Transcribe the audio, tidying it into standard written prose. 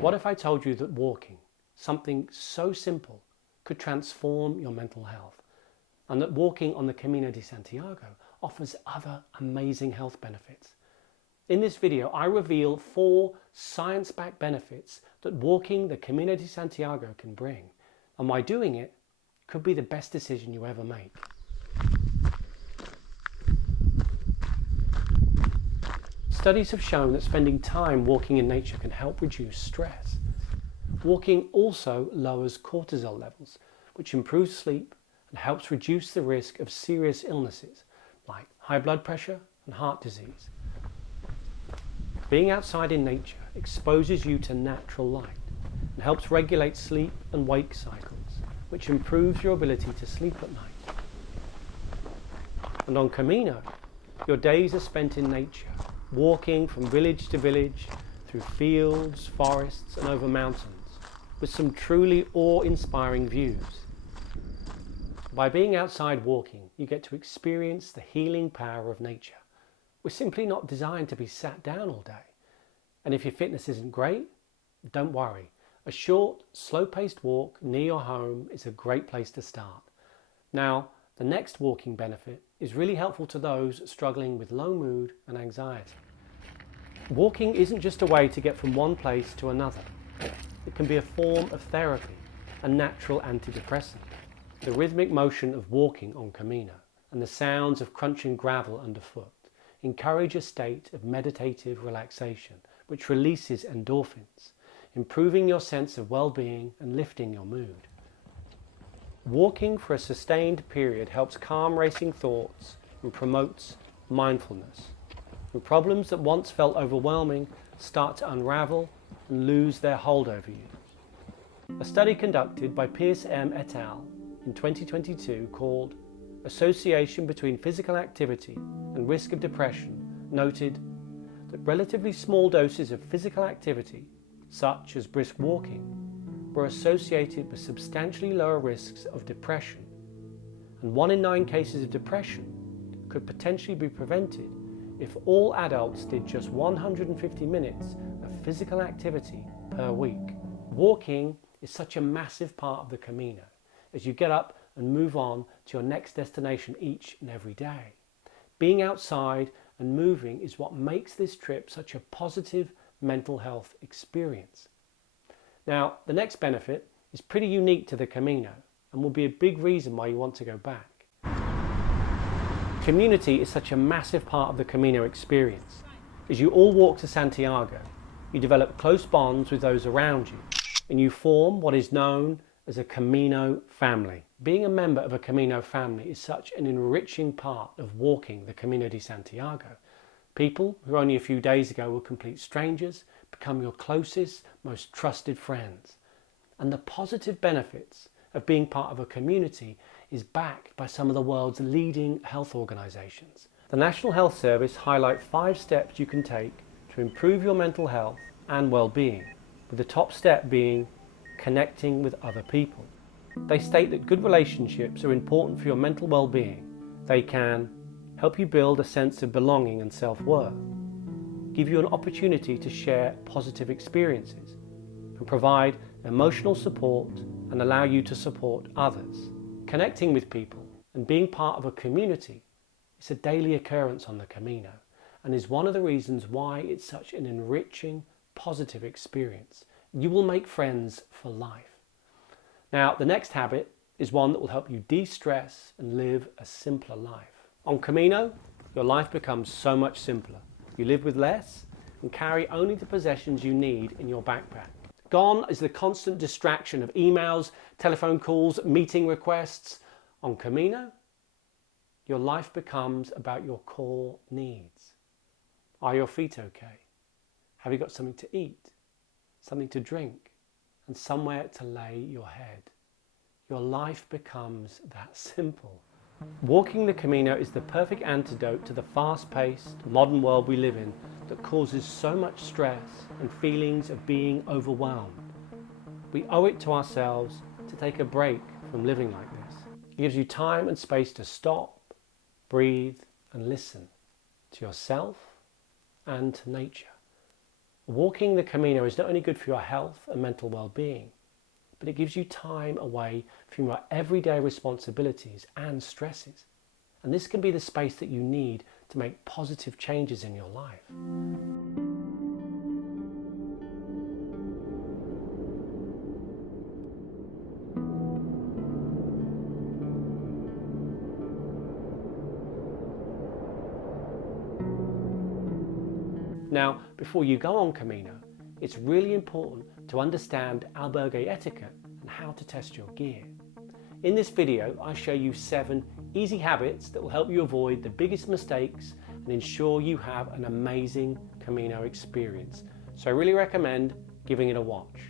What if I told you that walking, something so simple, could transform your mental health, and that walking on the Camino de Santiago offers other amazing health benefits? In this video, I reveal 4 science-backed benefits that walking the Camino de Santiago can bring, and why doing it could be the best decision you ever make. Studies have shown that spending time walking in nature can help reduce stress. Walking also lowers cortisol levels, which improves sleep and helps reduce the risk of serious illnesses like high blood pressure and heart disease. Being outside in nature exposes you to natural light and helps regulate sleep and wake cycles, which improves your ability to sleep at night. And on Camino, your days are spent in nature, walking from village to village, through fields, forests and over mountains, with some truly awe-inspiring views. By being outside walking, you get to experience the healing power of nature. We're simply not designed to be sat down all day. And if your fitness isn't great, don't worry. A short, slow-paced walk near your home is a great place to start. Now, the next walking benefit is really helpful to those struggling with low mood and anxiety. Walking isn't just a way to get from one place to another. It can be a form of therapy, a natural antidepressant. The rhythmic motion of walking on Camino and the sounds of crunching gravel underfoot encourage a state of meditative relaxation, which releases endorphins, improving your sense of well-being and lifting your mood. Walking for a sustained period helps calm racing thoughts and promotes mindfulness. When problems that once felt overwhelming start to unravel and lose their hold over you. A study conducted by Pierce M. et al. In 2022 called Association Between Physical Activity and Risk of Depression noted that relatively small doses of physical activity, such as brisk walking, were associated with substantially lower risks of depression, and 1 in 9 cases of depression could potentially be prevented if all adults did just 150 minutes of physical activity per week. Walking is such a massive part of the Camino as you get up and move on to your next destination each and every day. Being outside and moving is what makes this trip such a positive mental health experience. Now, the next benefit is pretty unique to the Camino and will be a big reason why you want to go back. Community is such a massive part of the Camino experience. As you all walk to Santiago, you develop close bonds with those around you, and you form what is known as a Camino family. Being a member of a Camino family is such an enriching part of walking the Camino de Santiago. People who only a few days ago were complete strangers become your closest, most trusted friends. And the positive benefits of being part of a community is backed by some of the world's leading health organizations. The National Health Service highlight 5 steps you can take to improve your mental health and well-being, with the top step being connecting with other people. They state that good relationships are important for your mental well-being. They can help you build a sense of belonging and self-worth, give you an opportunity to share positive experiences, and provide emotional support and allow you to support others. Connecting with people and being part of a community is a daily occurrence on the Camino and is one of the reasons why it's such an enriching, positive experience. You will make friends for life. Now, the next habit is one that will help you de-stress and live a simpler life. On Camino, your life becomes so much simpler. You live with less and carry only the possessions you need in your backpack. Gone is the constant distraction of emails, telephone calls, meeting requests. On Camino, your life becomes about your core needs. Are your feet okay? Have you got something to eat, something to drink, and somewhere to lay your head? Your life becomes that simple. Walking the Camino is the perfect antidote to the fast-paced, modern world we live in that causes so much stress and feelings of being overwhelmed. We owe it to ourselves to take a break from living like this. It gives you time and space to stop, breathe, and listen to yourself and to nature. Walking the Camino is not only good for your health and mental well-being, but it gives you time away from your everyday responsibilities and stresses. And this can be the space that you need to make positive changes in your life. Now, before you go on Camino, it's really important to understand albergue etiquette and how to test your gear. In this video, I show you 7 easy habits that will help you avoid the biggest mistakes and ensure you have an amazing Camino experience. So I really recommend giving it a watch.